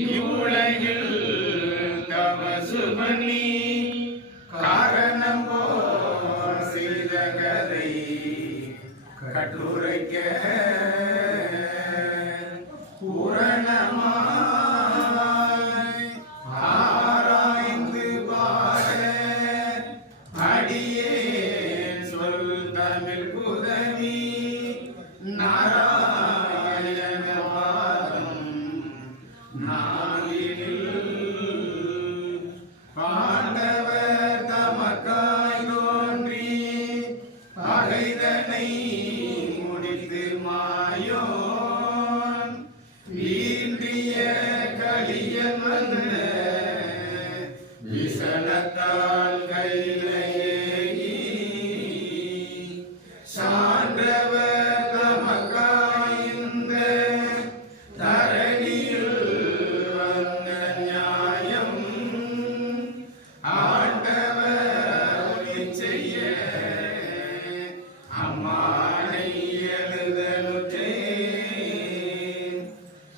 இவ்வுலகில் தவசு பண்ணி காரணம் போல் செய்த கதை கட்டுரைக்க பூரணமாய் ஆராய்ந்து பாட அடியேன் சொல் தமிழ் புதவி நாராயண பாதம் நாளில் பாண்டவர் தமக்காய் தோன்றி பகைதனை முடித்து மாயோன் வீந்திய கலியன் வந்த விசனத்தால் கையிலேயி சான்றவர் தமக்காய்ந்த தரணியில் வந்த நியாயம் ஆண்டவர் செய்ய அம்மானை எழுதலுற்றே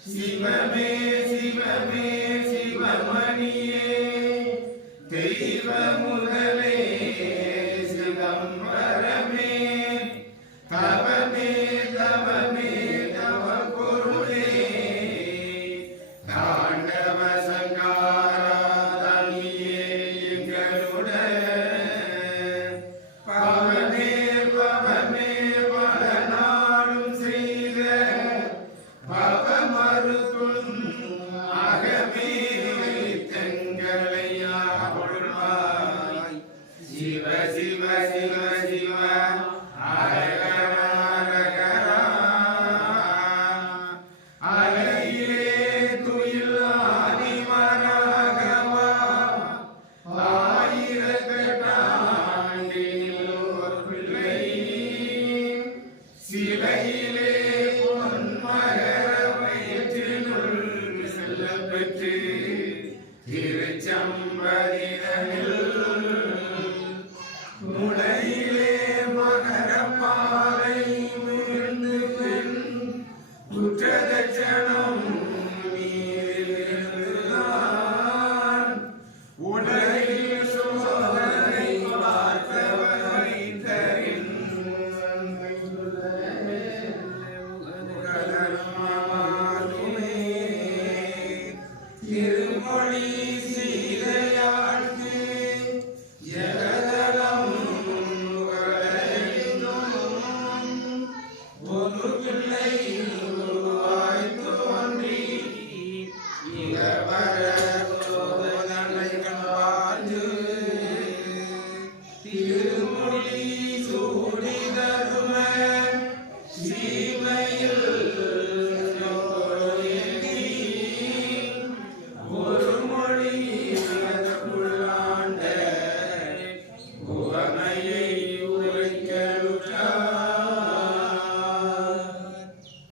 சிவமே சிவமே சிவமணியே தெய்வ முதலே சிதம்பரமே தவமே தவமே தவ பொருளே தாண்டவ சங்காராதனியே எங்களுட பவனே பவமே பல நாளும் செய்த பவ மருத்தும் அகமே தெங்களையா பொருளாய் சிவ சிவ சிவ சிவ அரகரா அலையிலே துயில் ஆதிமராகவா ஆயிரத்தெட்டாண்டில் ஒரு பிள்ளை சிலையிலே பொன்மகர வயிற்றினுள் செல்லப் பெற்று திருச்சம்பதிதனில் முளையிலே மகரப்பாலை மிகுந்து பின் குற்றதட்சணம் நீரிலிருந்துதான் உடலில் சோதனை பார்த்தவரை தரின் திருமொழி சீதையாழ்க்கு ஜெகதலம் ஒரு பிள்ளை உருவாய் தோன்றி இகவர